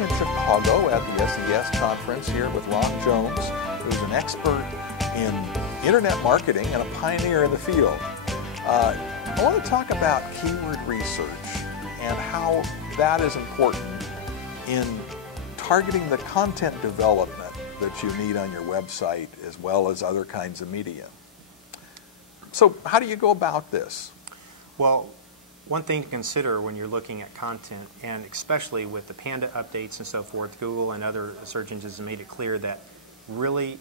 in Chicago at the SES conference here with Ron Jones, who's an expert in internet marketing and a pioneer in the field. I want to talk about keyword research and how that is important in targeting the content development that you need on your website as well as other kinds of media. So how do you go about this? Well, one thing to consider when you're looking at content, and especially with the Panda updates and so forth, Google and other search engines have made it clear that really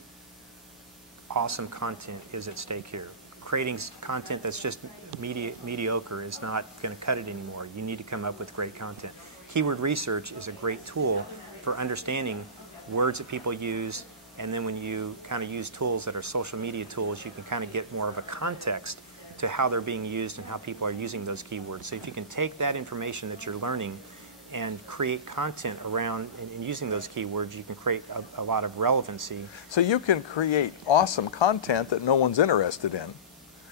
awesome content is at stake here. Creating content that's just mediocre is not going to cut it anymore. You need to come up with great content. Keyword research is a great tool for understanding words that people use, and then when you kind of use tools that are social media tools, you can kind of get more of a context to how they're being used and how people are using those keywords. So if you can take that information that you're learning and create content around and using those keywords, you can create a lot of relevancy. So you can create awesome content that no one's interested in.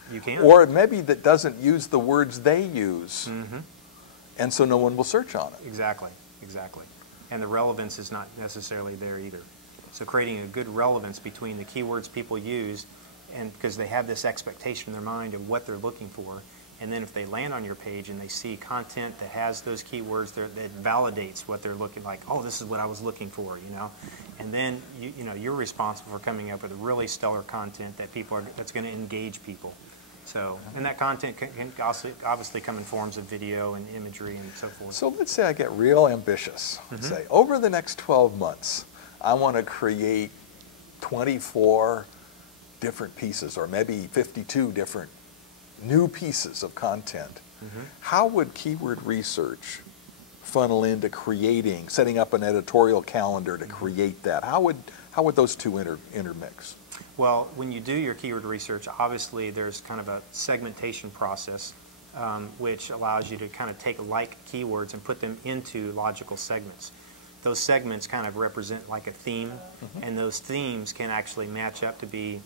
You can. Or maybe that doesn't use the words they use, Mm-hmm. and so no one will search on it. Exactly, exactly. And the relevance is not necessarily there either. So creating a good relevance between the keywords people use, and because they have this expectation in their mind of what they're looking for, and then if they land on your page and they see content that has those keywords, that validates what they're looking like. Oh, this is what I was looking for, you know. And then you're responsible for coming up with really stellar content that that's going to engage people. So, and that content can obviously come in forms of video and imagery and so forth. So let's say I get real ambitious. Let's say over the next 12 months, I want to create 24 different pieces, or maybe 52 different new pieces of content. How would keyword research funnel into setting up an editorial calendar to create that? How would those two intermix? Well, when you do your keyword research, obviously there's kind of a segmentation process which allows you to kind of take like keywords and put them into logical segments. Those segments kind of represent like a theme, and those themes can actually match up to be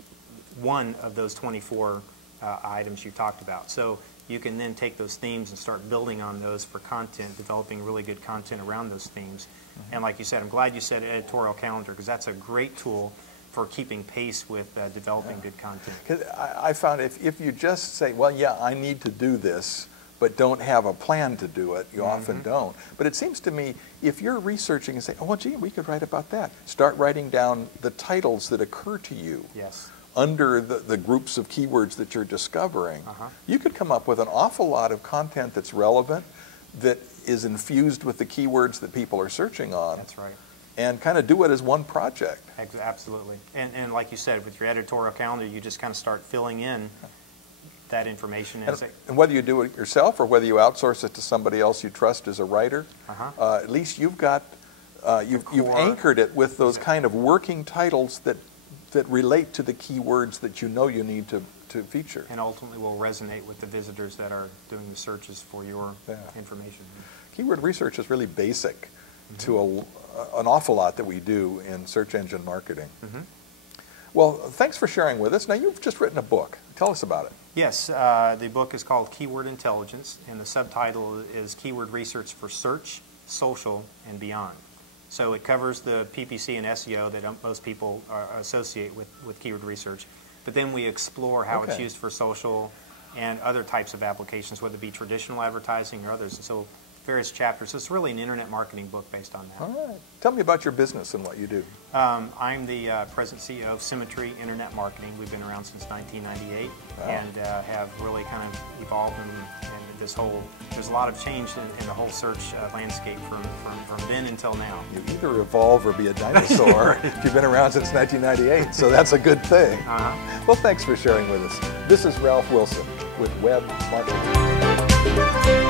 one of those 24 items you talked about. So you can then take those themes and start building on those for content, developing really good content around those themes. And like you said, I'm glad you said editorial calendar, because that's a great tool for keeping pace with developing good content. 'Cause I found if you just say, well, yeah, I need to do this, but don't have a plan to do it, you often don't. But it seems to me, if you're researching and say, oh, well, gee, we could write about that, start writing down the titles that occur to you. Yes. Under the groups of keywords that you're discovering, you could come up with an awful lot of content that's relevant, that is infused with the keywords that people are searching on. That's right. And kind of do it as one project. Absolutely. And like you said, with your editorial calendar, you just kind of start filling in that information. And whether you do it yourself or whether you outsource it to somebody else you trust as a writer, at least you've got, you've anchored it with those kind of working titles that relate to the keywords that you know you need to feature. And ultimately will resonate with the visitors that are doing the searches for your information. Keyword research is really basic to an awful lot that we do in search engine marketing. Well, thanks for sharing with us. Now, you've just written a book. Tell us about it. Yes, the book is called Keyword Intelligence, and the subtitle is Keyword Research for Search, Social, and Beyond. So it covers the PPC and SEO that most people associate with keyword research. But then we explore how it's used for social and other types of applications, whether it be traditional advertising or others. And so various chapters. So it's really an internet marketing book based on that. All right. Tell me about your business and what you do. I'm the present CEO of Symmetry Internet Marketing. We've been around since 1998 and have really kind of evolved and this whole, there's a lot of change in the whole search landscape from then until now. You either evolve or be a dinosaur if you've been around since 1998, so that's a good thing. Well, thanks for sharing with us. This is Ralph Wilson with Web Marketing.